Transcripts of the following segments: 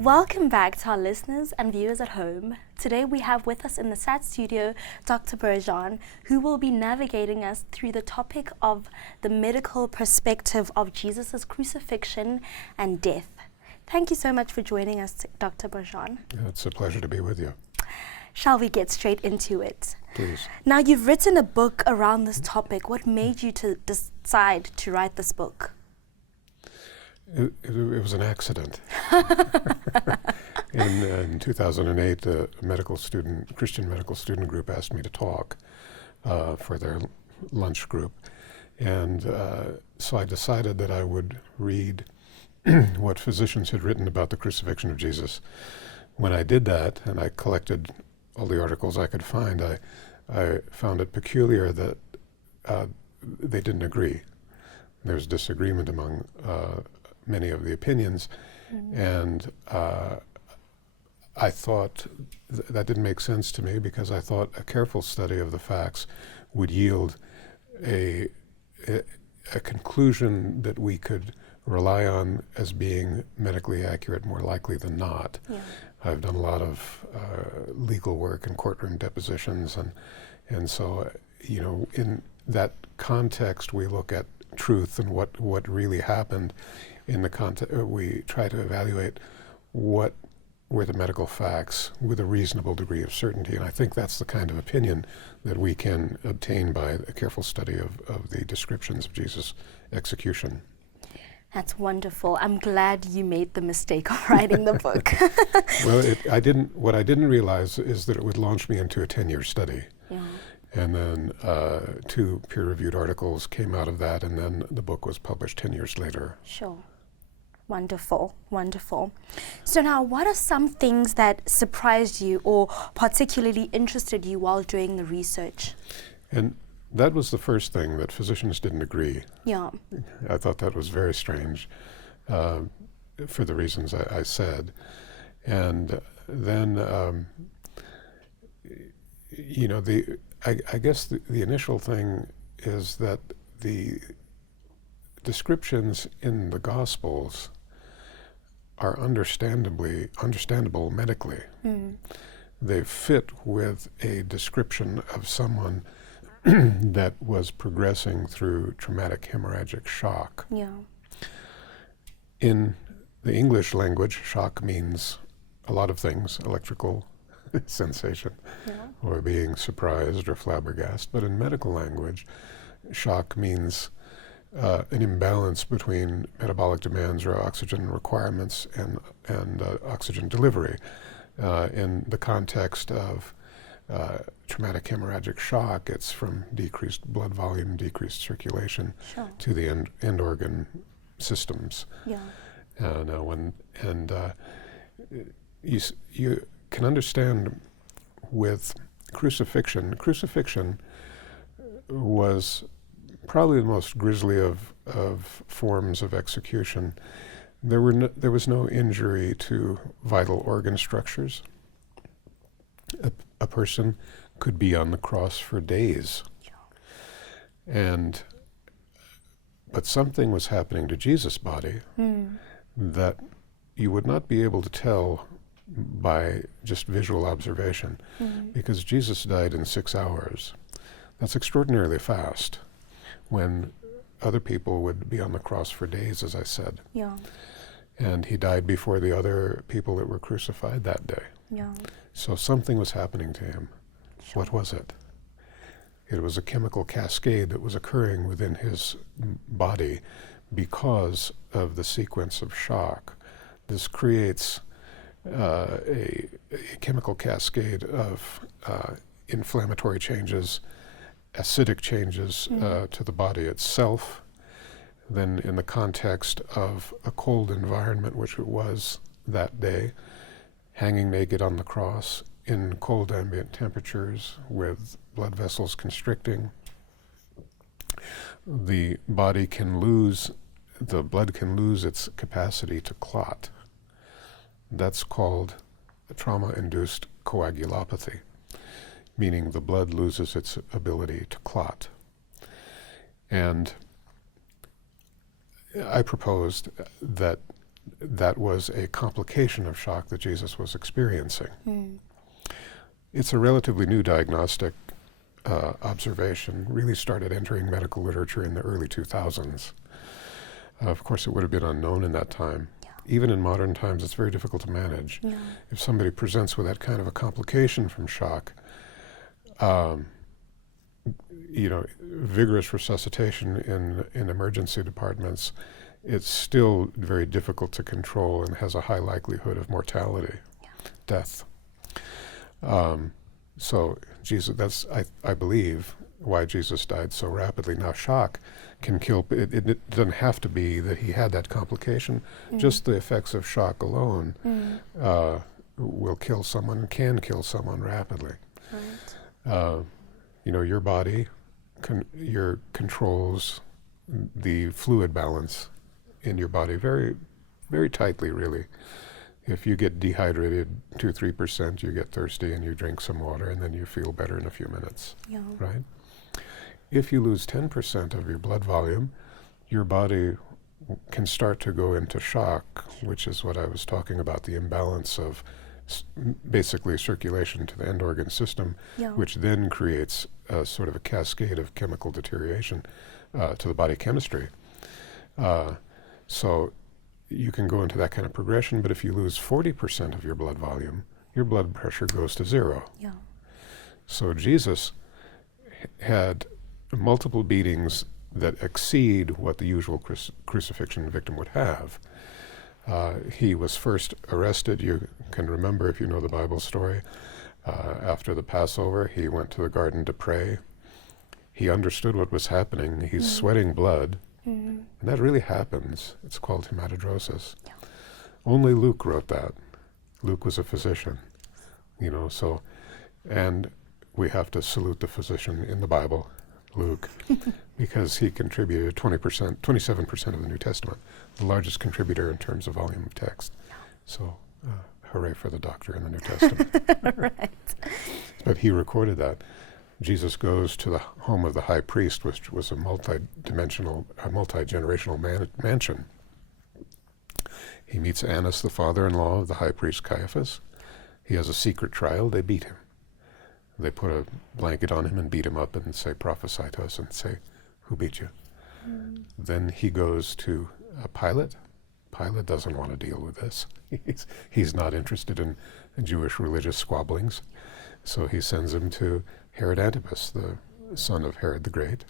Welcome back to our listeners and viewers at home. Today we have with us in the SAT studio Dr. Bergeron, who will be navigating us through the topic of the medical perspective of Jesus' crucifixion and death. Thank you so much for joining us, Dr. Bergeron. It's a pleasure to be with you. Shall we get straight into it? Please. Now, you've written a book around this topic. What made you to decide to write this book? It was an accident. In 2008, a Christian medical student group asked me to talk for their lunch group. And so I decided that I would read what physicians had written about the crucifixion of Jesus. When I did that, and I collected all the articles I could find, I found it peculiar that they didn't agree. There's disagreement among many of the opinions, and I thought that didn't make sense to me, because I thought a careful study of the facts would yield a conclusion that we could rely on as being medically accurate more likely than not. Yeah. I've done a lot of legal work and courtroom depositions, and so in that context we look at truth and what really happened. In the context, we try to evaluate what were the medical facts with a reasonable degree of certainty, and I think that's the kind of opinion that we can obtain by a careful study of the descriptions of Jesus' execution. That's wonderful. I'm glad you made the mistake of writing the book. Well, what I didn't realize is that it would launch me into a 10-year study. Yeah. And then 2 peer-reviewed articles came out of that, and then the book was published 10 years later. Sure. Wonderful, wonderful. So now, what are some things that surprised you or particularly interested you while doing the research? And that was the first thing, that physicians didn't agree. Yeah. I thought that was very strange for the reasons I said. And then, I guess the initial thing is that the descriptions in the Gospels are understandable medically. They fit with a description of someone that was progressing through traumatic hemorrhagic shock. Yeah. In the English language, shock means a lot of things: electrical sensation, or being surprised or flabbergasted. But in medical language, shock means an imbalance between metabolic demands or oxygen requirements and oxygen delivery. In the context of traumatic hemorrhagic shock, it's from decreased blood volume, decreased circulation, Sure. to the end organ systems. Yeah. You can understand with crucifixion. Crucifixion was probably the most grisly of forms of execution. There was no injury to vital organ structures. A person could be on the cross for days. But something was happening to Jesus' body that you would not be able to tell by just visual observation, because Jesus died in 6 hours. That's extraordinarily fast, when other people would be on the cross for days, as I said. Yeah. And he died before the other people that were crucified that day. Yeah. So something was happening to him. Sure. What was it? It was a chemical cascade that was occurring within his body because of the sequence of shock. This creates a chemical cascade of inflammatory changes, acidic changes to the body itself. Then in the context of a cold environment, which it was that day, hanging naked on the cross in cold ambient temperatures with blood vessels constricting, the blood can lose its capacity to clot. That's called trauma-induced coagulopathy, meaning the blood loses its ability to clot. And I proposed that that was a complication of shock that Jesus was experiencing. It's a relatively new diagnostic observation, really started entering medical literature in the early 2000s. Of course, it would have been unknown in that time. Even in modern times, it's very difficult to manage. If somebody presents with that kind of a complication from shock, vigorous resuscitation in emergency departments, it's still very difficult to control and has a high likelihood of mortality, death. So Jesus, that's, I believe, why Jesus died so rapidly. Now, shock can kill. It doesn't have to be that he had that complication. Just the effects of shock alone will kill someone, can kill someone rapidly. Right. Your body controls the fluid balance in your body very, very tightly, really. If you get dehydrated 2-3%, you get thirsty and you drink some water and then you feel better in a few minutes, right? If you lose 10% of your blood volume, your body can start to go into shock, which is what I was talking about, the imbalance of basically circulation to the end organ system, which then creates a sort of a cascade of chemical deterioration to the body chemistry. So you can go into that kind of progression, but if you lose 40% of your blood volume, your blood pressure goes to zero. So Jesus had multiple beatings that exceed what the usual crucifixion victim would have. He was first arrested. You can remember, if you know the Bible story, after the Passover, he went to the garden to pray. He understood what was happening. He's sweating blood. And that really happens. It's called hematidrosis. Only Luke wrote that. Luke was a physician, so, and we have to salute the physician in the Bible, Luke, because he contributed 27% of the New Testament, the largest contributor in terms of volume of text. So, hooray for the doctor in the New Testament. Right. But he recorded that. Jesus goes to the home of the high priest, which was a multi-generational mansion. He meets Annas, the father-in-law of the high priest Caiaphas. He has a secret trial. They beat him. They put a blanket on him and beat him up and say, prophesy to us, and say, who beat you? Then he goes to Pilate. Pilate doesn't want to deal with this. He's not interested in Jewish religious squabblings. So he sends him to Herod Antipas, the son of Herod the Great,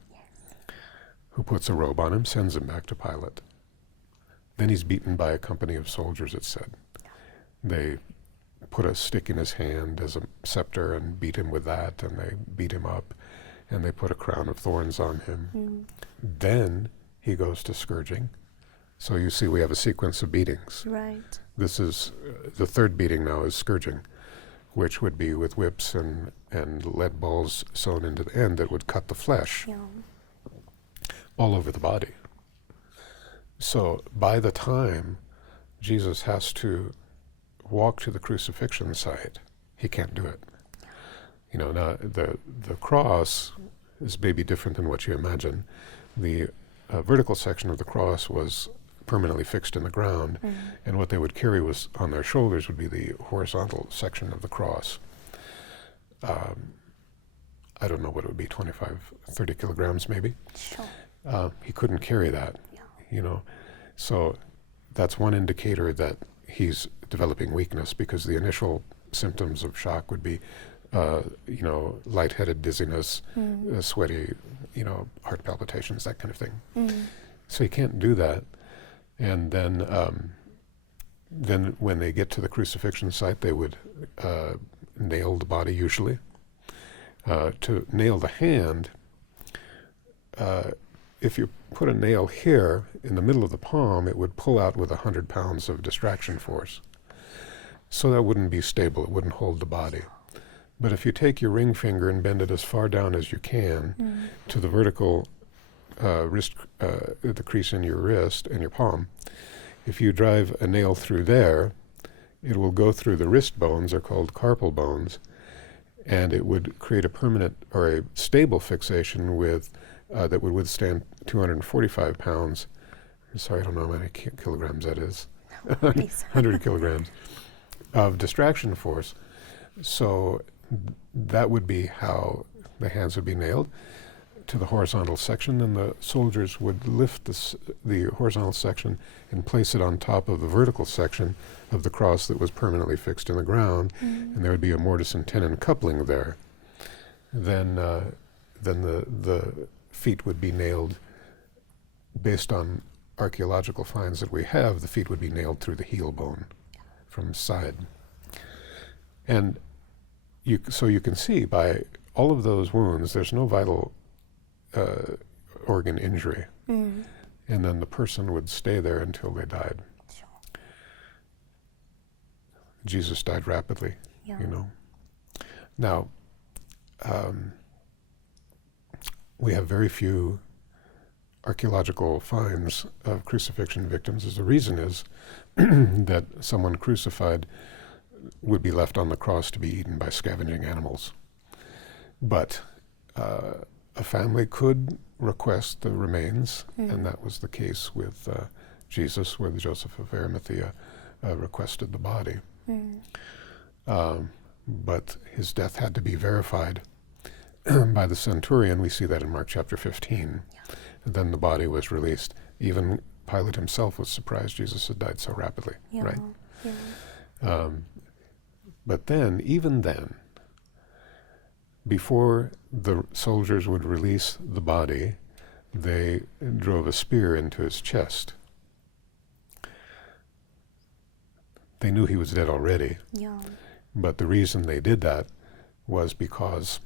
who puts a robe on him, sends him back to Pilate. Then he's beaten by a company of soldiers, it said. They put a stick in his hand as a scepter and beat him with that, and they beat him up, and they put a crown of thorns on him. Then he goes to scourging. So you see, we have a sequence of beatings. Right. This is, the third beating now is scourging, which would be with whips and lead balls sewn into the end that would cut the flesh all over the body. So by the time Jesus has to walk to the crucifixion site, he can't do it. Now the cross is maybe different than what you imagine. The vertical section of the cross was permanently fixed in the ground, and what they would carry was on their shoulders would be the horizontal section of the cross. I don't know what it would be, 25-30 kilograms maybe. Sure. He couldn't carry that, so that's one indicator that he's developing weakness, because the initial symptoms of shock would be lightheaded, dizziness, sweaty, heart palpitations, that kind of thing. So he can't do that. And then when they get to the crucifixion site, they would nail the body usually. To nail the hand, if you put a nail here in the middle of the palm, it would pull out with 100 pounds of distraction force. So that wouldn't be stable, it wouldn't hold the body. But if you take your ring finger and bend it as far down as you can to the vertical wrist, the crease in your wrist and your palm, if you drive a nail through there, it will go through the wrist bones, they're called carpal bones, and it would create a permanent or a stable fixation with that would withstand 245 pounds. Sorry, I don't know how many kilograms that is. Please. 100 kilograms of distraction force. So that would be how the hands would be nailed to the horizontal section, and the soldiers would lift the horizontal section and place it on top of the vertical section of the cross that was permanently fixed in the ground, and there would be a mortise and tenon coupling there. Then the feet would be nailed based on archaeological finds that we have. The feet would be nailed through the heel bone from side. And so you can see by all of those wounds, there's no vital organ injury. And then the person would stay there until they died. Sure. Jesus died rapidly, you know. Now, we have very few archaeological finds of crucifixion victims. The reason is that someone crucified would be left on the cross to be eaten by scavenging animals. But a family could request the remains, and that was the case with Jesus, where Joseph of Arimathea requested the body. But his death had to be verified by the centurion. We see that in Mark chapter 15. And then the body was released. Even Pilate himself was surprised Jesus had died so rapidly, right? But then, even then, before the soldiers would release the body, they drove a spear into his chest. They knew he was dead already. But the reason they did that was because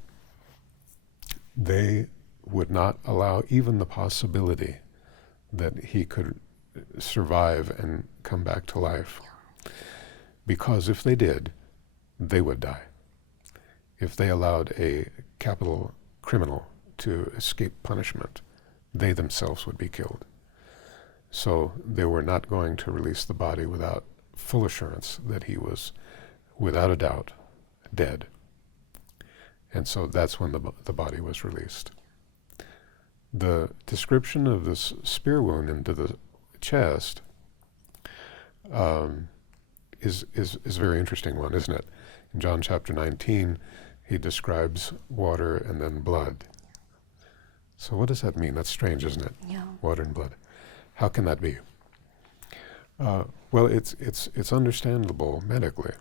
they would not allow even the possibility that he could survive and come back to life. Because if they did, they would die. If they allowed a capital criminal to escape punishment, they themselves would be killed. So they were not going to release the body without full assurance that he was, without a doubt, dead. And so that's when the body was released. The description of this spear wound into the chest is a very interesting one, isn't it? In John chapter 19, he describes water and then blood. So what does that mean? That's strange, isn't it? Water and blood. How can that be? Well, it's understandable medically,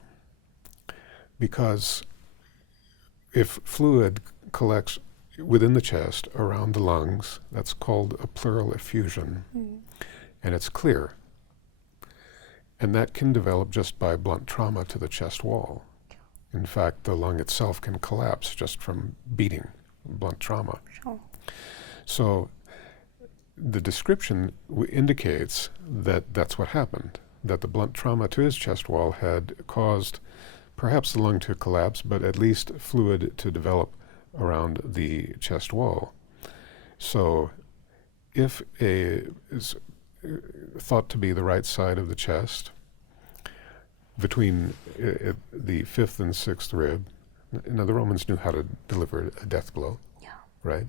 because if fluid collects within the chest around the lungs, that's called a pleural effusion, and it's clear. And that can develop just by blunt trauma to the chest wall. In fact, the lung itself can collapse just from beating, blunt trauma. So the description indicates that that's what happened, that the blunt trauma to his chest wall had caused perhaps the lung to collapse, but at least fluid to develop around the chest wall. So if is thought to be the right side of the chest, between the fifth and sixth rib, now the Romans knew how to deliver a death blow, right?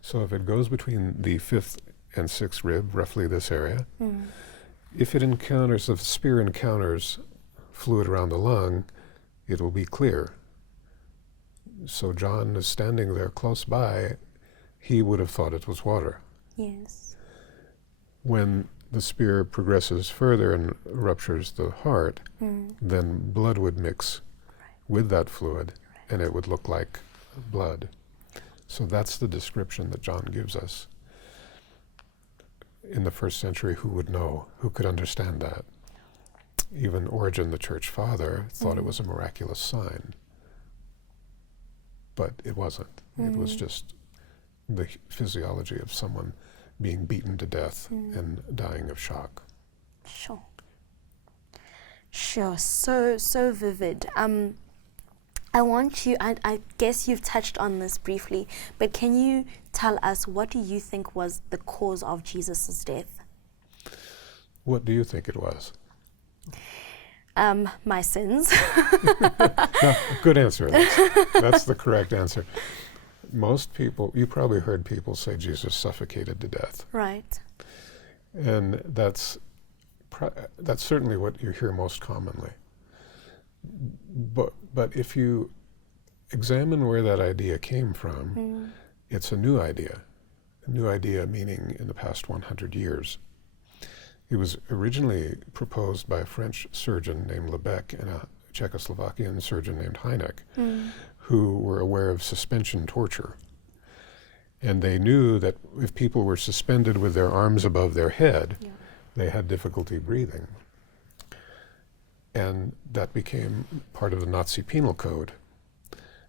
So if it goes between the fifth and sixth rib, roughly this area, if the spear encounters fluid around the lung, it will be clear. So John is standing there close by, he would have thought it was water. When the spear progresses further and ruptures the heart, then blood would mix with that fluid, and it would look like blood. So that's the description that John gives us. In the first century, who would know? Who could understand that? Even Origen, the church father, thought it was a miraculous sign. But it wasn't. It was just the physiology of someone being beaten to death and dying of shock. Sure. So vivid. I want you, I guess you've touched on this briefly, but can you tell us, what do you think was the cause of Jesus' death? What do you think it was? My sins. No, good answer. That's the correct answer. Most people, you probably heard people say Jesus suffocated to death. Right. And that's that's certainly what you hear most commonly. But if you examine where that idea came from, it's a new idea. A new idea meaning in the past 100 years. It was originally proposed by a French surgeon named Lebec and a Czechoslovakian surgeon named Hynek, who were aware of suspension torture. And they knew that if people were suspended with their arms above their head, they had difficulty breathing. And that became part of the Nazi penal code.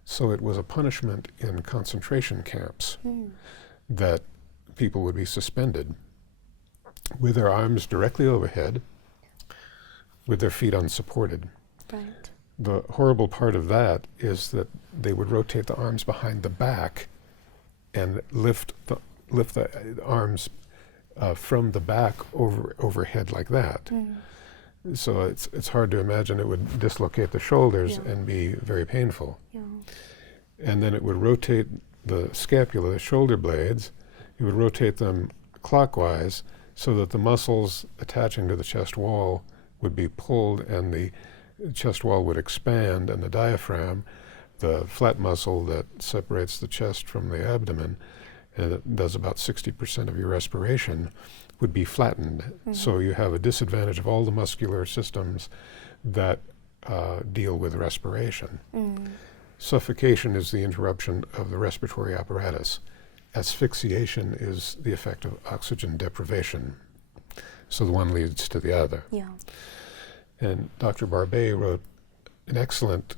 So it was a punishment in concentration camps that people would be suspended with their arms directly overhead, with their feet unsupported. Right. The horrible part of that is that they would rotate the arms behind the back and lift the arms from the back overhead like that. So it's hard to imagine it would dislocate the shoulders and be very painful. And then it would rotate the scapula, the shoulder blades, it would rotate them clockwise so that the muscles attaching to the chest wall would be pulled and the chest wall would expand, and the diaphragm, the flat muscle that separates the chest from the abdomen and it does about 60% of your respiration, would be flattened. So you have a disadvantage of all the muscular systems that deal with respiration. Suffocation is the interruption of the respiratory apparatus. Asphyxiation is the effect of oxygen deprivation. So the one leads to the other. And Dr. Barbet wrote an excellent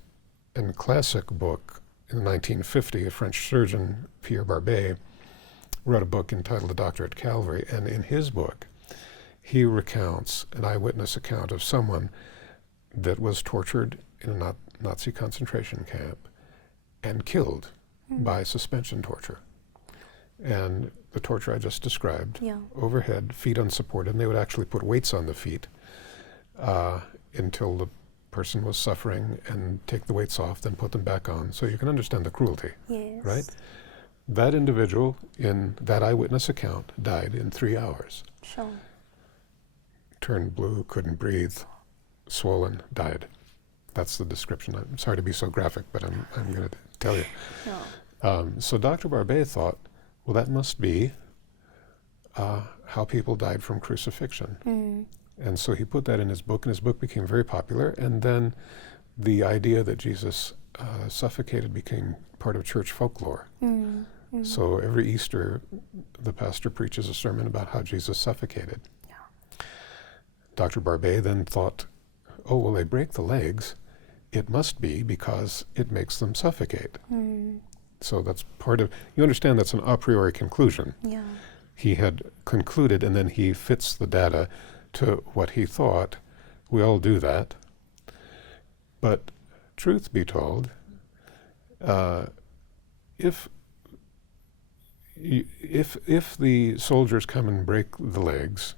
and classic book in 1950. A French surgeon, Pierre Barbet, wrote a book entitled The Doctor at Calvary, and in his book he recounts an eyewitness account of someone that was tortured in a Nazi concentration camp and killed by suspension torture. And the torture I just described, overhead, feet unsupported, and they would actually put weights on the feet until the person was suffering and take the weights off, then put them back on. So you can understand the cruelty, right? That individual in that eyewitness account died in 3 hours. Turned blue, couldn't breathe, swollen, died. That's the description. I'm sorry to be so graphic, but I'm going to tell you. So Dr. Barbet thought, well, that must be how people died from crucifixion. And so he put that in his book, and his book became very popular. And then the idea that Jesus suffocated became part of church folklore. So every Easter, the pastor preaches a sermon about how Jesus suffocated. Dr. Barbet then thought, oh, well, they break the legs. It must be because it makes them suffocate. So that's part of, you understand that's an a priori conclusion. He had concluded, and then he fits the data to what he thought. We all do that. But truth be told, if the soldiers come and break the legs,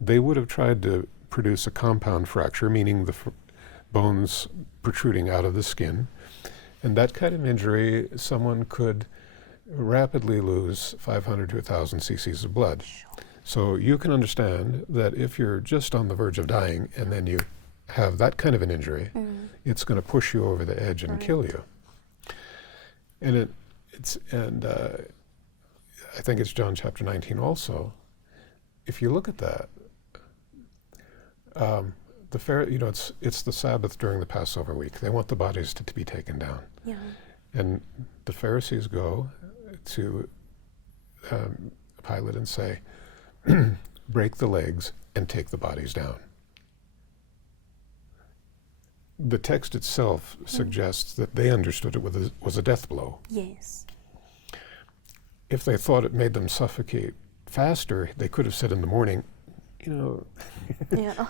they would have tried to produce a compound fracture, meaning the bones protruding out of the skin. And that kind of injury, someone could rapidly lose 500 to 1,000 cc's of blood. So you can understand that if you're just on the verge of dying and then you have that kind of an injury, it's going to push you over the edge and kill you. And I think it's John chapter 19 also. If you look at that, it's the Sabbath during the Passover week. They want the bodies to be taken down. And the Pharisees go to Pilate and say, break the legs and take the bodies down. The text itself suggests that they understood it was a death blow. If they thought it made them suffocate faster, they could have said in the morning, why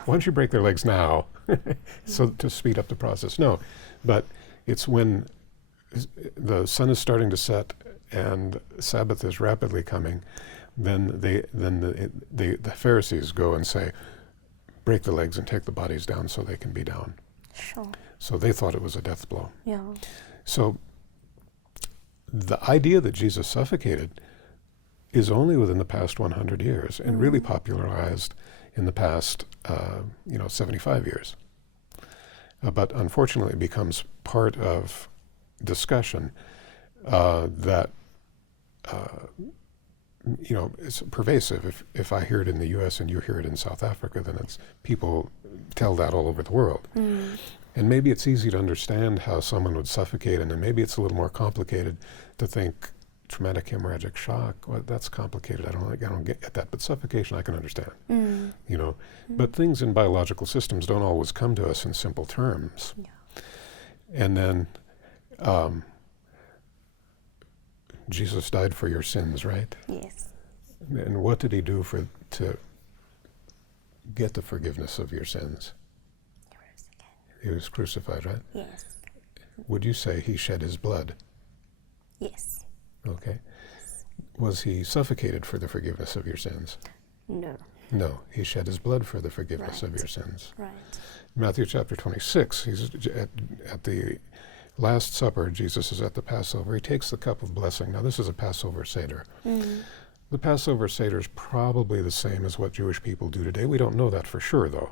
don't you break their legs now? So to speed up the process. No, but it's when the sun is starting to set and Sabbath is rapidly coming, then the Pharisees go and say, break the legs and take the bodies down so they can be down. So they thought it was a death blow. So the idea that Jesus suffocated is only within the past 100 years and really popularized in the past, 75 years. But unfortunately, it becomes part of discussion that it's pervasive. If I hear it in the U.S. and you hear it in South Africa, then people tell that all over the world. And maybe it's easy to understand how someone would suffocate, and then maybe it's a little more complicated to think traumatic hemorrhagic shock. Well, that's complicated. I don't get that. But suffocation, I can understand. But things in biological systems don't always come to us in simple terms. Yeah. And then Jesus died for your sins, right? Yes. And what did he do to get the forgiveness of your sins? He was crucified, right? Yes. Would you say he shed his blood? Yes. Okay. Was he suffocated for the forgiveness of your sins? No. No, he shed his blood for the forgiveness of your sins. Right. Matthew chapter 26, he's at the Last Supper. Jesus is at the Passover. He takes the cup of blessing. Now, this is a Passover Seder. The Passover Seder is probably the same as what Jewish people do today. We don't know that for sure, though,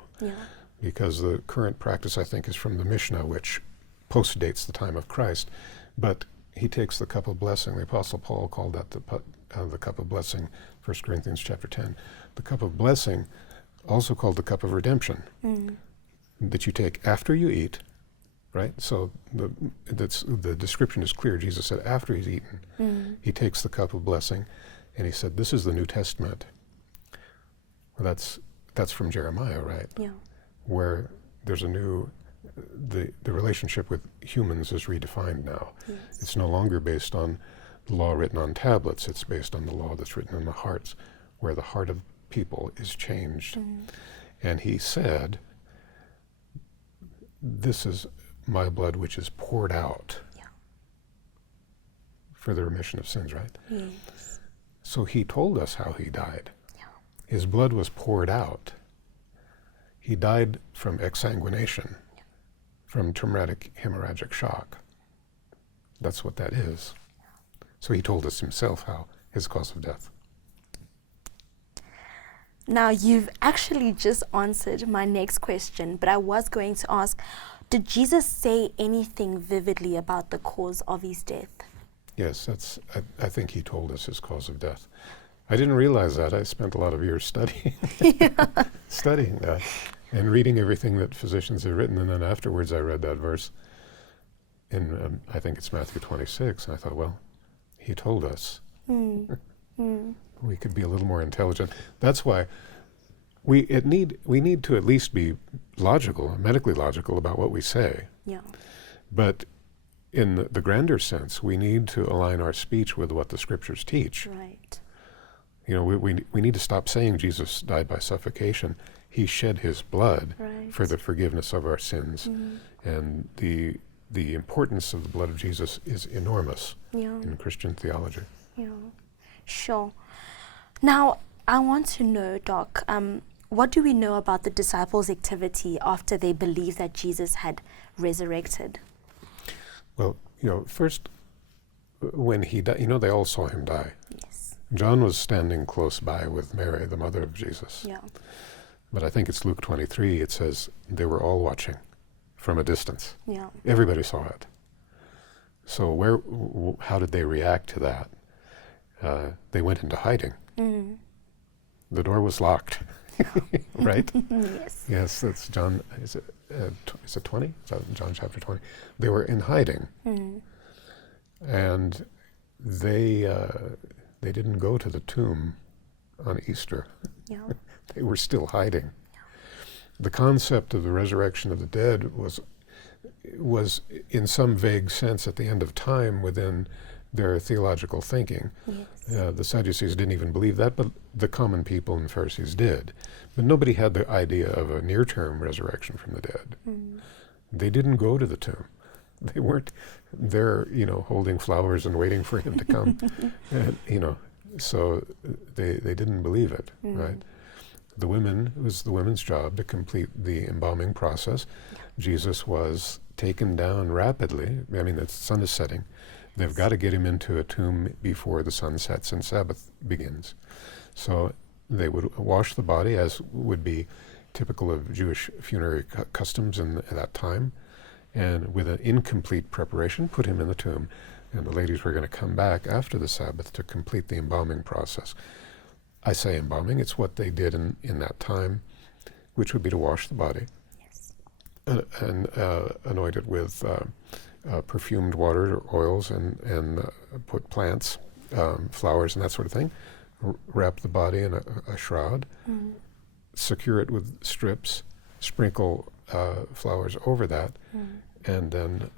because the current practice, I think, is from the Mishnah, which postdates the time of Christ. But he takes the cup of blessing. The Apostle Paul called that the cup of blessing, 1 Corinthians chapter 10. The cup of blessing, also called the cup of redemption, that you take after you eat, right? So the description is clear. Jesus said after he's eaten, he takes the cup of blessing, and he said, this is the New Testament. Well, that's from Jeremiah, right? Yeah. Where there's a new, the relationship with humans is redefined now. Yes. It's no longer based on the law written on tablets. It's based on the law that's written in the hearts, where the heart of people is changed. And he said, this is my blood which is poured out for the remission of sins, right? Yes. So he told us how he died. Yeah. His blood was poured out. He died from exsanguination, from traumatic hemorrhagic shock. That's what that is. So he told us himself how his cause of death. Now, you've actually just answered my next question, but I was going to ask, did Jesus say anything vividly about the cause of his death? Yes, I think he told us his cause of death. I didn't realize that. I spent a lot of years studying that and reading everything that physicians had written, and then afterwards I read that verse in, I think it's Matthew 26, and I thought, well, he told us. We could be a little more intelligent. That's why we need to at least be logical, medically logical about what we say. Yeah. But in the grander sense, we need to align our speech with what the scriptures teach. Right. We need to stop saying Jesus died by suffocation. He shed his blood for the forgiveness of our sins. And the importance of the blood of Jesus is enormous in Christian theology. Yeah. Sure. Now, I want to know, Doc, what do we know about the disciples' activity after they believed that Jesus had resurrected? Well, first, when he died, they all saw him die. Yes. John was standing close by with Mary, the mother of Jesus. Yeah. But I think it's Luke 23, it says they were all watching from a distance. Yeah. Everybody saw it. So how did they react to that? They went into hiding. The door was locked, right? Yes. Yes, that's John, is it 20? John chapter 20. They were in hiding. And they didn't go to the tomb on Easter. Yeah. They were still hiding. The concept of the resurrection of the dead was in some vague sense at the end of time within their theological thinking. Yes. The Sadducees didn't even believe that, but the common people and Pharisees did. But nobody had the idea of a near-term resurrection from the dead. They didn't go to the tomb. They weren't there, holding flowers and waiting for him to come. So they didn't believe it, right? It was the women's job to complete the embalming process. Jesus was taken down rapidly. I mean, the sun is setting. They've got to get him into a tomb before the sun sets and Sabbath begins. So they would wash the body, as would be typical of Jewish funerary customs at that time, and with an incomplete preparation, put him in the tomb. And the ladies were going to come back after the Sabbath to complete the embalming process. I say embalming, it's what they did in that time, which would be to wash the body, Yes. and anoint it with perfumed water or oils, and put plants, flowers and that sort of thing, wrap the body in a shroud, secure it with strips, sprinkle flowers over that, and then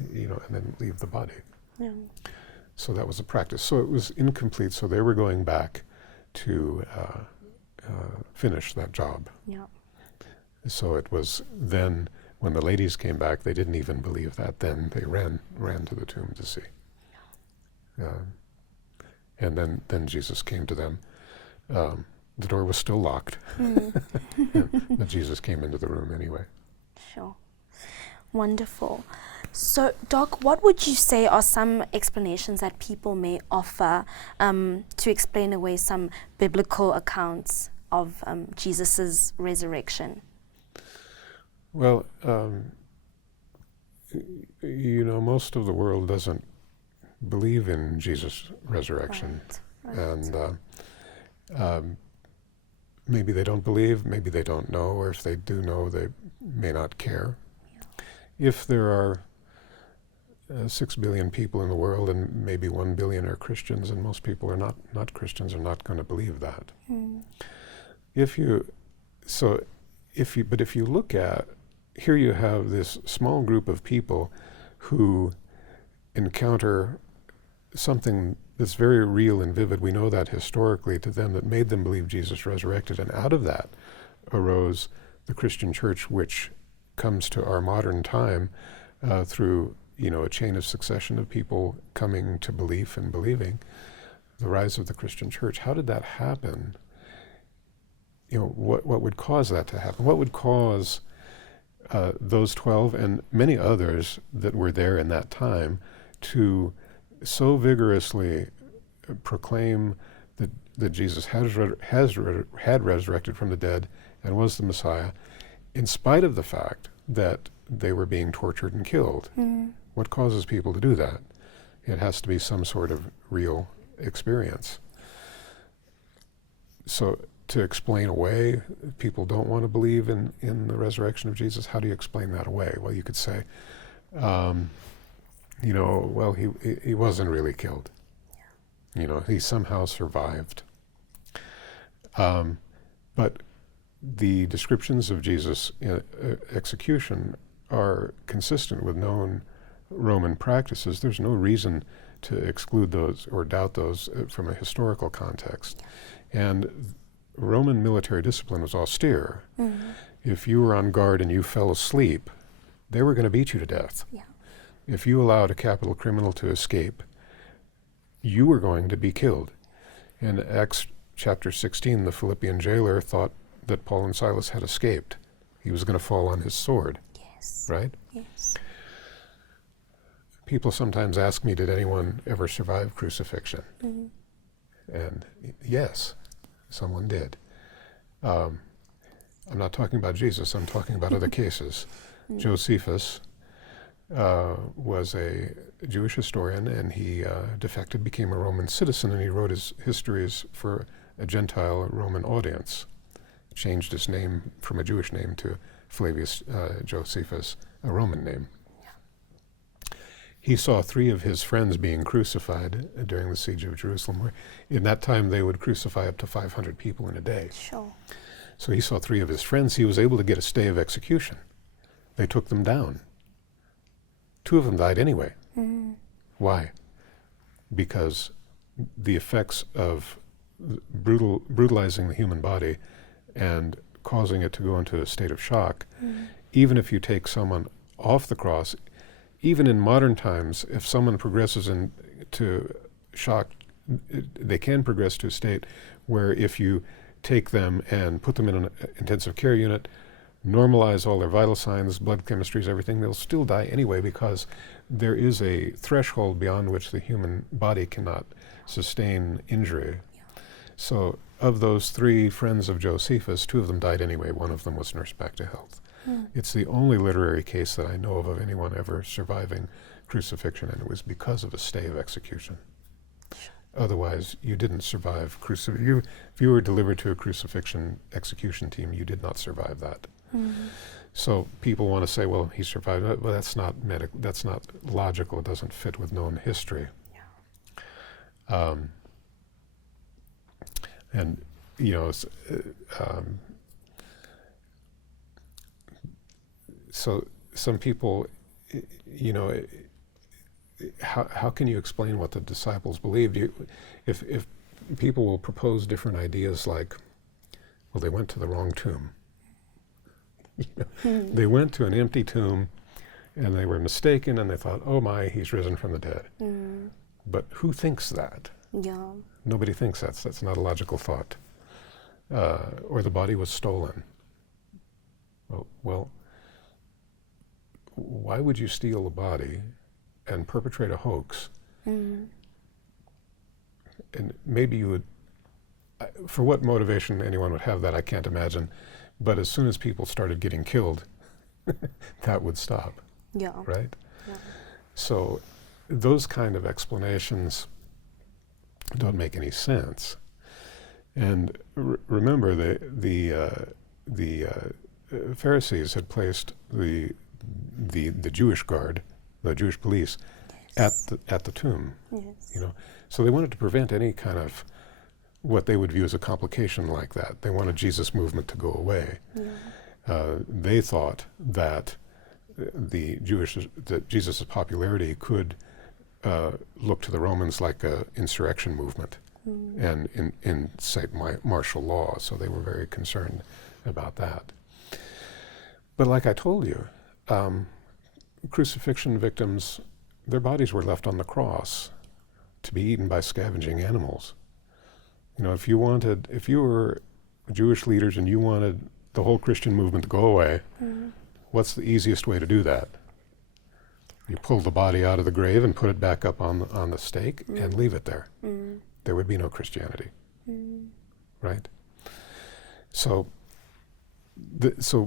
and then leave the body. Yeah. So that was the practice. So it was incomplete, so they were going back to finish that job. Yeah. So it was then, when the ladies came back, they didn't even believe that. Then they ran to the tomb to see. And then Jesus came to them. The door was still locked, but Jesus came into the room anyway. Sure. Wonderful. So, Doc, what would you say are some explanations that people may offer to explain away some biblical accounts of Jesus's resurrection? Well, most of the world doesn't believe in Jesus' resurrection. Right. And maybe they don't believe, maybe they don't know, or if they do know, they may not care. Yeah. If there are 6 billion people in the world, and maybe 1 billion are Christians, and most people are not Christians, are not going to believe that. If you look at, here you have this small group of people who encounter something that's very real and vivid. We know that historically to them, that made them believe Jesus resurrected, and out of that arose the Christian church, which comes to our modern time through a chain of succession of people coming to belief and believing, the rise of the Christian church. How did that happen? What would cause that to happen? What would cause those 12 and many others that were there in that time to so vigorously proclaim that Jesus had resurrected from the dead and was the Messiah, in spite of the fact that they were being tortured and killed? What causes people to do that? It has to be some sort of real experience. So to explain away, people don't want to believe in the resurrection of Jesus, how do you explain that away? Well, you could say, he wasn't really killed. Yeah. He somehow survived. But the descriptions of Jesus' execution are consistent with known Roman practices. There's no reason to exclude those or doubt those from a historical context. And Roman military discipline was austere. If you were on guard and you fell asleep, they were going to beat you to death. Yeah. If you allowed a capital criminal to escape, you were going to be killed. In Acts chapter 16, the Philippian jailer thought that Paul and Silas had escaped. He was going to fall on his sword. Yes. Right? Yes. People sometimes ask me, did anyone ever survive crucifixion? And yes, someone did. I'm not talking about Jesus, I'm talking about other cases. Josephus was a Jewish historian, and he defected, became a Roman citizen, and he wrote his histories for a Gentile Roman audience. Changed his name from a Jewish name to Flavius Josephus, a Roman name. He saw 3 of his friends being crucified during the siege of Jerusalem, where in that time they would crucify up to 500 people in a day. Sure. So he saw 3 of his friends. He was able to get a stay of execution. They took them down. 2 of them died anyway. Why? Because the effects of brutalizing the human body and causing it to go into a state of shock, even if you take someone off the cross, even in modern times, if someone progresses into shock, they can progress to a state where if you take them and put them in an intensive care unit, normalize all their vital signs, blood chemistries, everything, they'll still die anyway, because there is a threshold beyond which the human body cannot sustain injury. So of those 3 friends of Josephus, 2 of them died anyway. One of them was nursed back to health. It's the only literary case that I know of anyone ever surviving crucifixion, and it was because of a stay of execution. Otherwise, you didn't survive crucifixion. If you were delivered to a crucifixion execution team, you did not survive that. So people want to say, well, he survived it. Well, that's not that's not logical. It doesn't fit with known history. And, you know, so some people, you know, how can you explain what the disciples believed? If people will propose different ideas like, well, they went to the wrong tomb. You know, they went to an empty tomb and they were mistaken and they thought, oh my, he's risen from the dead. But who thinks that? Yeah. Nobody thinks that's not a logical thought. Or the body was stolen. Well, why would you steal a body and perpetrate a hoax? And maybe you would, for what motivation anyone would have that, I can't imagine. But as soon as people started getting killed, that would stop. Yeah. Right? Yeah. So those kind of explanations don't make any sense. And remember, the Pharisees had placed the Jewish guard, the Jewish police, yes. at the tomb. Yes. You know, so they wanted to prevent any kind of what they would view as a complication like that. They wanted Jesus' movement to go away. Yeah. They thought that that Jesus' popularity could look to the Romans like an insurrection movement and incite martial law. So they were very concerned about that. But like I told you, crucifixion victims, their bodies were left on the cross to be eaten by scavenging animals. You know, if you were Jewish leaders and you wanted the whole Christian movement to go away, what's the easiest way to do that? You pull the body out of the grave and put it back up on the stake and leave it there. There would be no Christianity, right? So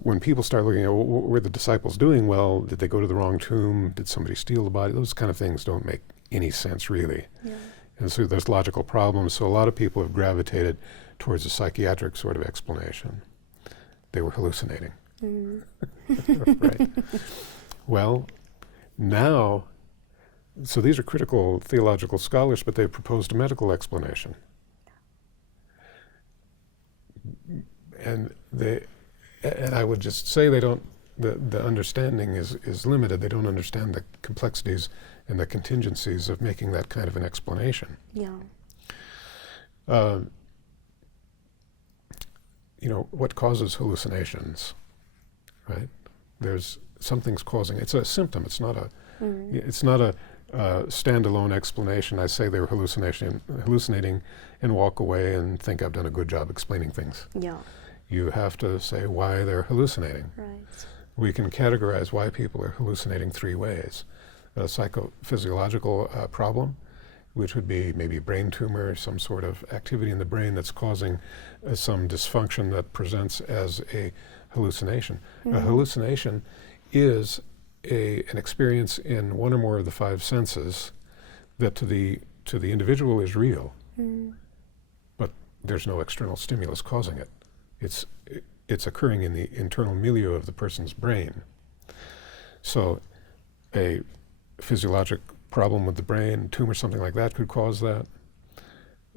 when people start looking at what were the disciples doing, well, did they go to the wrong tomb? Did somebody steal the body? Those kind of things don't make any sense, really. Yeah. And so there's logical problems. So a lot of people have gravitated towards a psychiatric sort of explanation. They were hallucinating. Right. Well, now, so these are critical theological scholars, but they've proposed a medical explanation. And I would just say the understanding is limited. They don't understand the complexities and the contingencies of making that kind of an explanation. Yeah. You know, what causes hallucinations, right? Something's causing, it's a symptom. It's not a standalone explanation. I say they were hallucinating and walk away and think I've done a good job explaining things. Yeah. You have to say why they're hallucinating. Right. We can categorize why people are hallucinating 3 ways. A psychophysiological problem, which would be maybe a brain tumor, some sort of activity in the brain that's causing some dysfunction that presents as a hallucination. A hallucination is an experience in one or more of the 5 senses that to the individual is real, but there's no external stimulus causing it. It's occurring in the internal milieu of the person's brain. So a physiologic problem with the brain, tumor, something like that could cause that.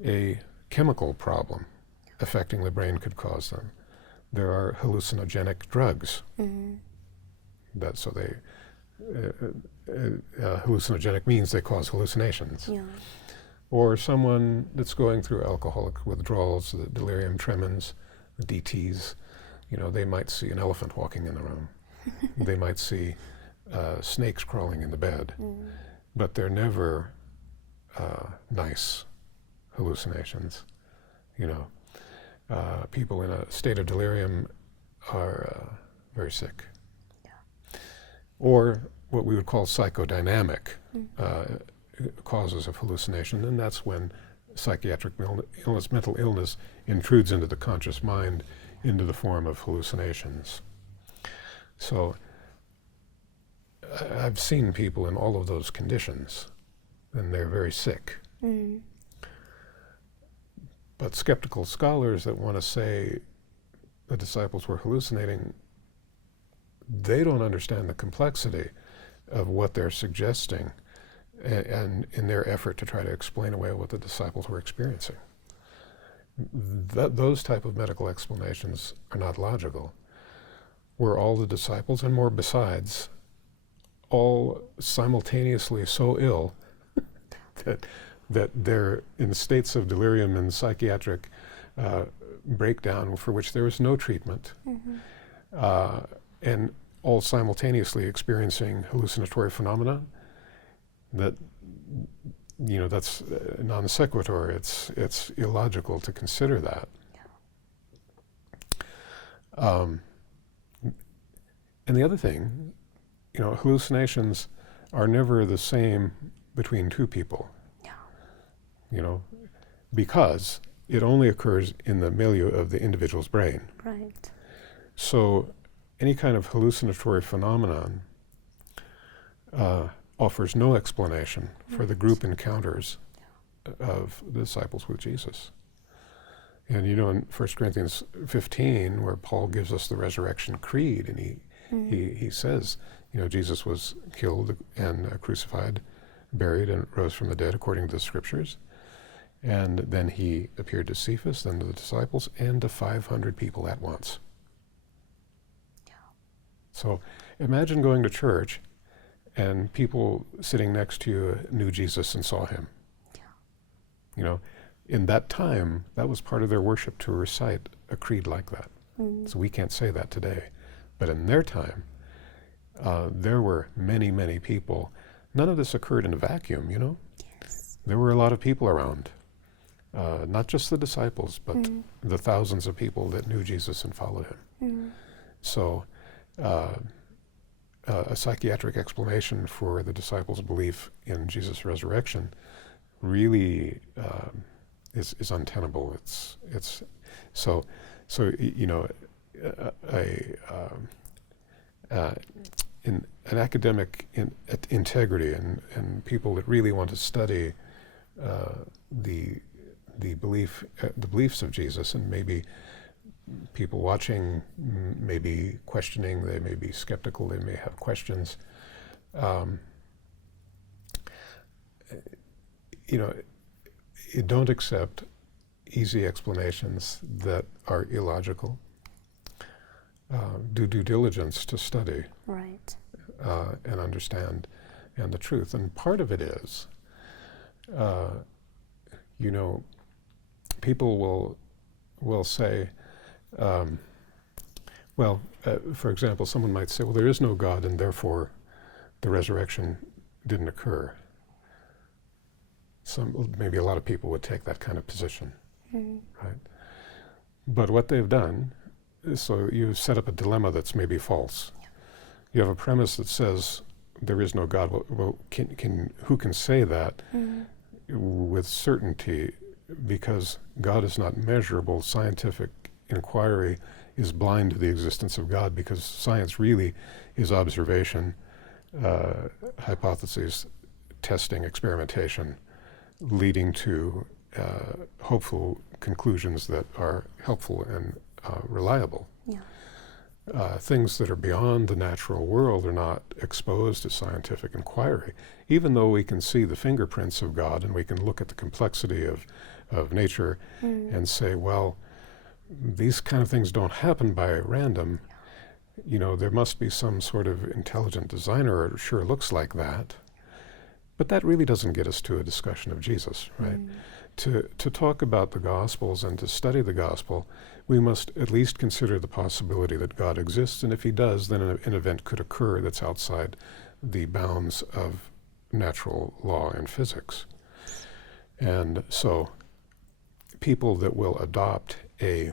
A chemical problem affecting the brain could cause them. There are hallucinogenic drugs. Hallucinogenic means they cause hallucinations. Yeah. Or someone that's going through alcoholic withdrawals, the delirium tremens, the DTs, you know, they might see an elephant walking in the room. They might see snakes crawling in the bed. But they're never nice hallucinations. You know, people in a state of delirium are very sick. Yeah. Or what we would call psychodynamic causes of hallucination, and that's when psychiatric illness, mental illness, intrudes into the conscious mind into the form of hallucinations. So I've seen people in all of those conditions, and they're very sick. Mm. But skeptical scholars that want to say the disciples were hallucinating, they don't understand the complexity of what they're suggesting and in their effort to try to explain away what the disciples were experiencing. Those type of medical explanations are not logical. Were all the disciples, and more besides, all simultaneously so ill that they're in states of delirium and psychiatric breakdown for which there was no treatment, and all simultaneously experiencing hallucinatory phenomena, that, you know, that's non sequitur. It's illogical to consider that. And the other thing, you know, hallucinations are never the same between two people. You know, because it only occurs in the milieu of the individual's brain. Right. So any kind of hallucinatory phenomenon offers no explanation for the group encounters of the disciples with Jesus. And you know, in 1 Corinthians 15, where Paul gives us the resurrection creed, and he says, you know, Jesus was killed and crucified, buried, and rose from the dead according to the scriptures. And then he appeared to Cephas, then to the disciples, and to 500 people at once. So imagine going to church and people sitting next to you knew Jesus and saw him. You know, in that time, that was part of their worship, to recite a creed like that. So we can't say that today. But in their time, there were many, many people. None of this occurred in a vacuum, you know? Yes. There were a lot of people around. Not just the disciples, but the thousands of people that knew Jesus and followed him. So a psychiatric explanation for the disciples' belief in Jesus' resurrection really is untenable. It's so you know, in an academic integrity and people that really want to study the beliefs of Jesus, and maybe people watching may be questioning, they may be skeptical, they may have questions. You know, you don't accept easy explanations that are illogical. Do due diligence to study, Right. and understand, and the truth. And part of it is, you know, people will say, for example, someone might say, well, there is no God, and therefore the resurrection didn't occur. Maybe a lot of people would take that kind of position, right? But what they've done is, so you set up a dilemma that's maybe false. You have a premise that says there is no God. Well, who can say that with certainty? Because God is not measurable. Scientific inquiry is blind to the existence of God, because science really is observation, hypotheses, testing, experimentation, leading to hopeful conclusions that are helpful and reliable. Things that are beyond the natural world are not exposed to scientific inquiry, even though we can see the fingerprints of God and we can look at the complexity of nature and say, well, these kind of things don't happen by random. You know, there must be some sort of intelligent designer, or it sure looks like that. But that really doesn't get us to a discussion of Jesus, right? To talk about the Gospels and to study the Gospel, we must at least consider the possibility that God exists, and if he does, then an event could occur that's outside the bounds of natural law and physics. And so people that will adopt a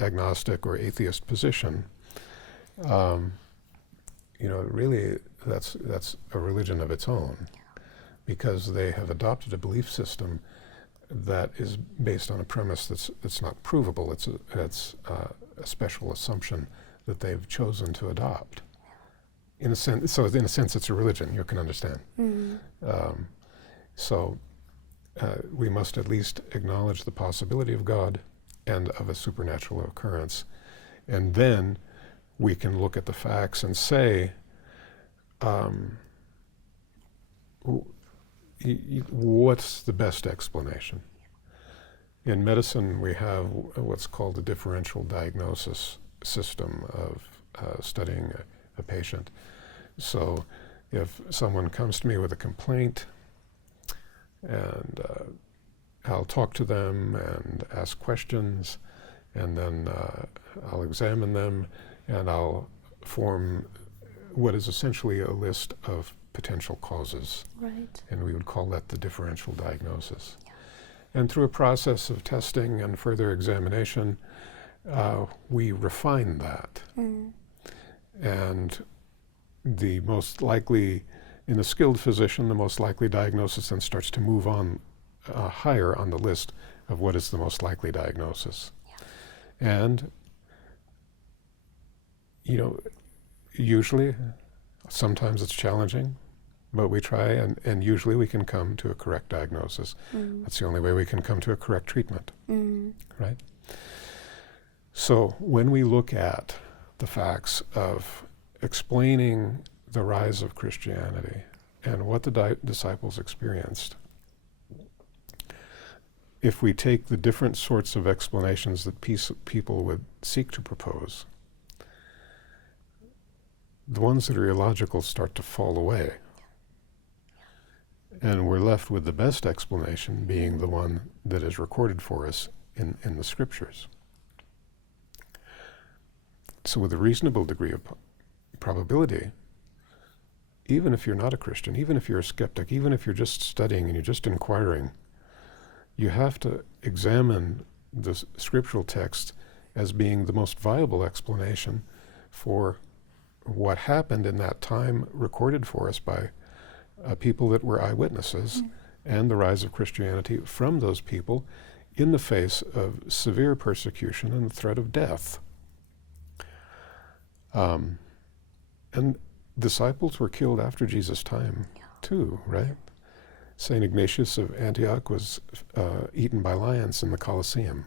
agnostic or atheist position, you know, really that's a religion of its own. because they have adopted a belief system that is based on a premise that's not provable. It's a special assumption that they've chosen to adopt. In a sense, it's a religion. You can understand. So we must at least acknowledge the possibility of God and of a supernatural occurrence, and then we can look at the facts and say, what's the best explanation? In medicine, we have what's called a differential diagnosis system of studying a patient. So if someone comes to me with a complaint, and I'll talk to them and ask questions, and then I'll examine them, and I'll form what is essentially a list of potential causes. Right. And we would call that the differential diagnosis. Yeah. And through a process of testing and further examination, we refine that. And the most likely, in the skilled physician, the most likely diagnosis then starts to move on higher on the list of what is the most likely diagnosis. Yeah. And, usually, sometimes it's challenging, but we try, and usually we can come to a correct diagnosis. That's the only way we can come to a correct treatment, right? So when we look at the facts of explaining the rise of Christianity and what the disciples experienced, if we take the different sorts of explanations that people would seek to propose, the ones that are illogical start to fall away. And we're left with the best explanation being the one that is recorded for us in the scriptures. So with a reasonable degree of probability, even if you're not a Christian, even if you're a skeptic, even if you're just studying and you're just inquiring, you have to examine the scriptural text as being the most viable explanation for what happened in that time recorded for us by people that were eyewitnesses, and the rise of Christianity from those people in the face of severe persecution and the threat of death. And disciples were killed after Jesus' time too, right? St. Ignatius of Antioch was eaten by lions in the Colosseum.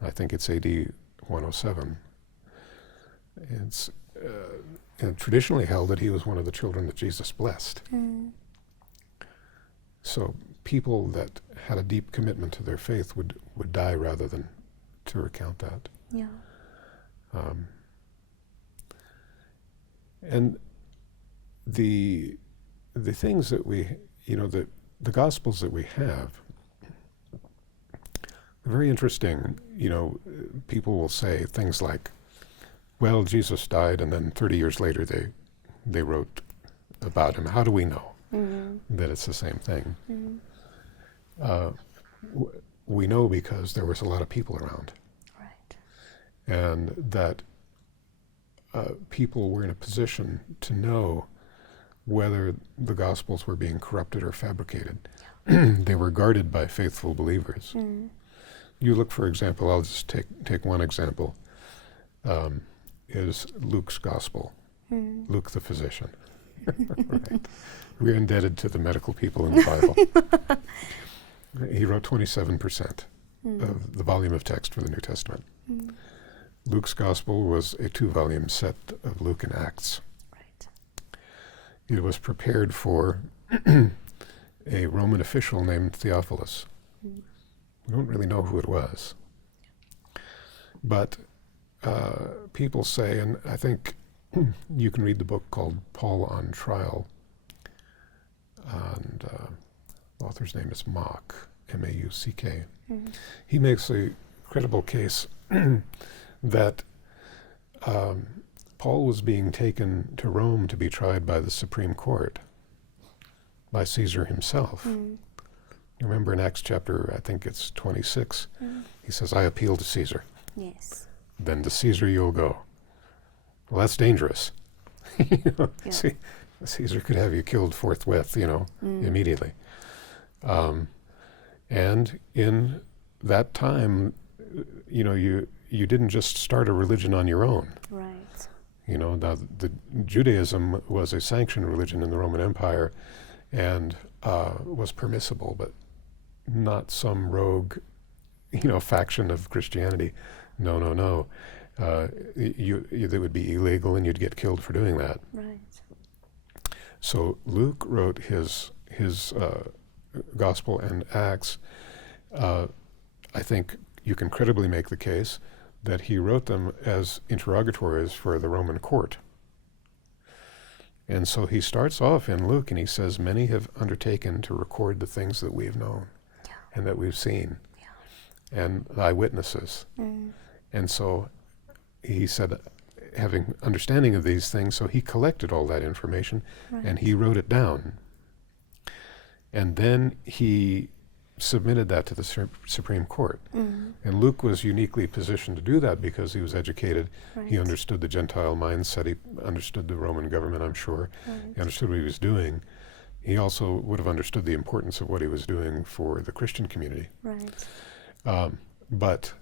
I think it's AD 107. It's traditionally held that he was one of the children that Jesus blessed. So people that had a deep commitment to their faith would die rather than to recount that. Yeah. And the things that we, the Gospels that we have, very interesting. People will say things like, well, Jesus died, and then 30 years later they wrote about him. How do we know that it's the same thing? We know because there was a lot of people around. Right. And that people were in a position to know whether the Gospels were being corrupted or fabricated. They were guarded by faithful believers. You look, for example, I'll just take one example, is Luke's Gospel, Luke the physician. Right. We're indebted to the medical people in the Bible. He wrote 27% of the volume of text for the New Testament. Luke's Gospel was a 2-volume set of Luke and Acts. Right. It was prepared for a Roman official named Theophilus. We don't really know who it was. But people say, and I think you can read the book called Paul on Trial, and the author's name is Mauck, M-A-U-C-K. He makes a credible case that Paul was being taken to Rome to be tried by the Supreme Court, by Caesar himself. You remember in Acts chapter, I think it's 26, he says, I appeal to Caesar. Yes. Then to Caesar you'll go. Well, that's dangerous. Yeah. See, Caesar could have you killed forthwith, immediately. And in that time, you didn't just start a religion on your own. Right. The Judaism was a sanctioned religion in the Roman Empire and was permissible, but not some rogue, faction of Christianity. No. It would be illegal and you'd get killed for doing that. Right. So Luke wrote his Gospel and Acts. I think you can credibly make the case that he wrote them as interrogatories for the Roman court. And so he starts off in Luke and he says, many have undertaken to record the things that we've known and that we've seen, and eyewitnesses. And so he said, having understanding of these things, so he collected all that information and he wrote it down. And then he submitted that to the Supreme Court. And Luke was uniquely positioned to do that because he was educated. He understood the Gentile mindset. He understood the Roman government, I'm sure. He understood what he was doing. He also would have understood the importance of what he was doing for the Christian community. But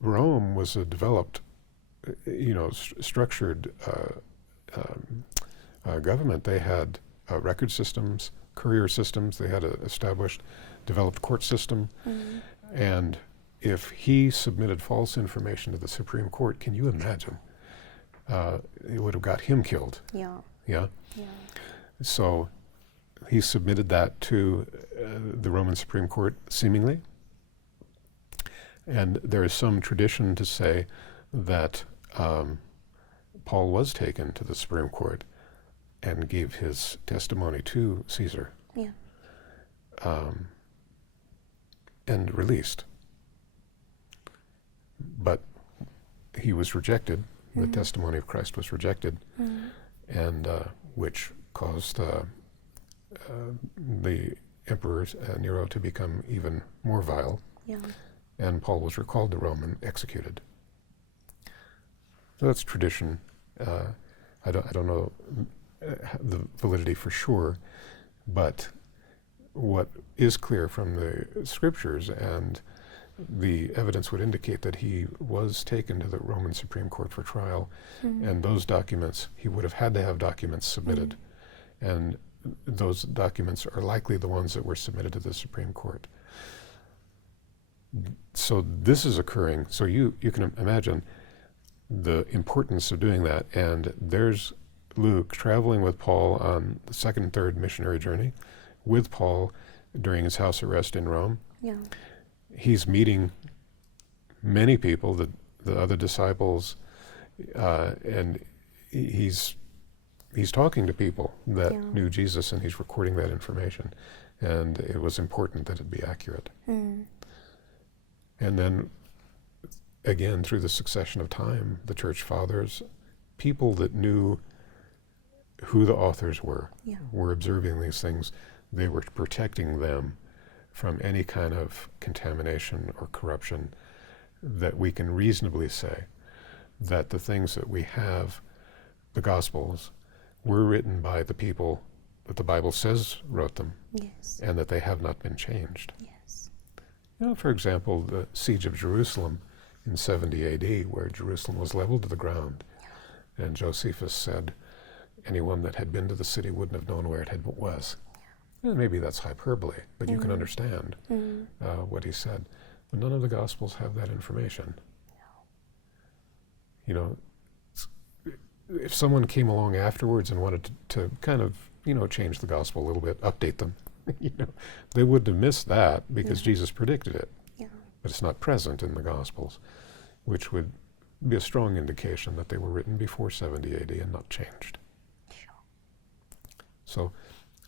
Rome was a developed, structured government. They had record systems, courier systems. They had an established, developed court system. And if he submitted false information to the Supreme Court, can you imagine? It would have got him killed. Yeah. So he submitted that to the Roman Supreme Court, seemingly. And there is some tradition to say that Paul was taken to the Supreme Court and gave his testimony to Caesar. And released. But he was rejected. The testimony of Christ was rejected, and which caused the Emperor Nero to become even more vile. And Paul was recalled to Rome and executed. So that's tradition. I don't know the validity for sure, but what is clear from the scriptures and the evidence would indicate that he was taken to the Roman Supreme Court for trial, and those documents, he would have had to have documents submitted, and those documents are likely the ones that were submitted to the Supreme Court. So this is occurring, so you can imagine the importance of doing that, and there's Luke traveling with Paul on the second and third missionary journey, with Paul during his house arrest in Rome. He's meeting many people, the other disciples, and he's talking to people that knew Jesus, and he's recording that information. And it was important that it be accurate. And then, again, through the succession of time, the church fathers, people that knew who the authors were observing these things. They were protecting them from any kind of contamination or corruption, that we can reasonably say that the things that we have, the Gospels, were written by the people that the Bible says wrote them, and that they have not been changed. For example, the siege of Jerusalem in 70 AD, where Jerusalem was leveled to the ground, and Josephus said anyone that had been to the city wouldn't have known where it was. And maybe that's hyperbole, but you can understand what he said. But none of the Gospels have that information. If someone came along afterwards and wanted to kind of, change the Gospel a little bit, update them, they wouldn't have missed that because Jesus predicted it. But it's not present in the Gospels, which would be a strong indication that they were written before 70 AD and not changed. So,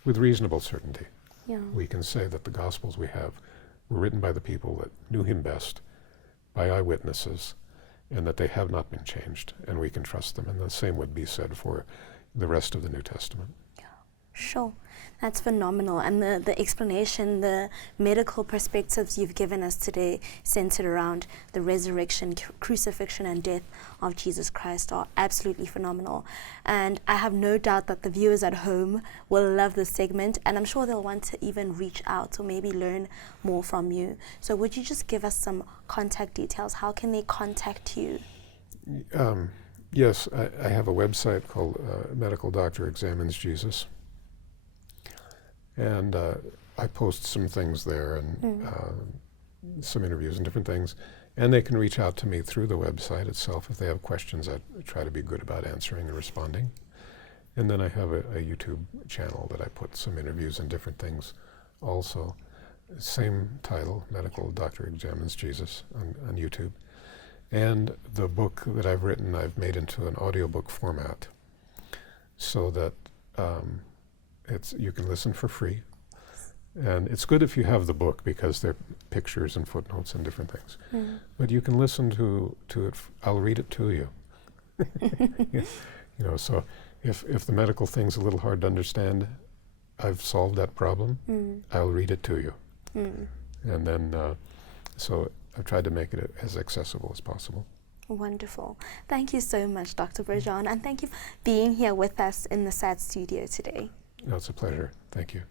with reasonable certainty, we can say that the Gospels we have were written by the people that knew him best, by eyewitnesses, and that they have not been changed, and we can trust them. And the same would be said for the rest of the New Testament. Sure. That's phenomenal. And the explanation, the medical perspectives you've given us today, centered around the resurrection, crucifixion, and death of Jesus Christ, are absolutely phenomenal. And I have no doubt that the viewers at home will love this segment, and I'm sure they'll want to even reach out or maybe learn more from you. So would you just give us some contact details? How can they contact you? Yes, I have a website called Medical Doctor Examines Jesus. And I post some things there and some interviews and different things. And they can reach out to me through the website itself. If they have questions, I try to be good about answering and responding. And then I have a YouTube channel that I put some interviews and different things also. Same title, Medical Doctor Examines Jesus on YouTube. And the book that I've written, I've made into an audiobook format so that you can listen for free. And it's good if you have the book because there are pictures and footnotes and different things. But you can listen to it. I'll read it to you. So if the medical thing's a little hard to understand, I've solved that problem. I'll read it to you. And then, so I've tried to make it as accessible as possible. Wonderful. Thank you so much, Dr. Bergeron, and thank you for being here with us in the SAD studio today. No, it's a pleasure. Thank you.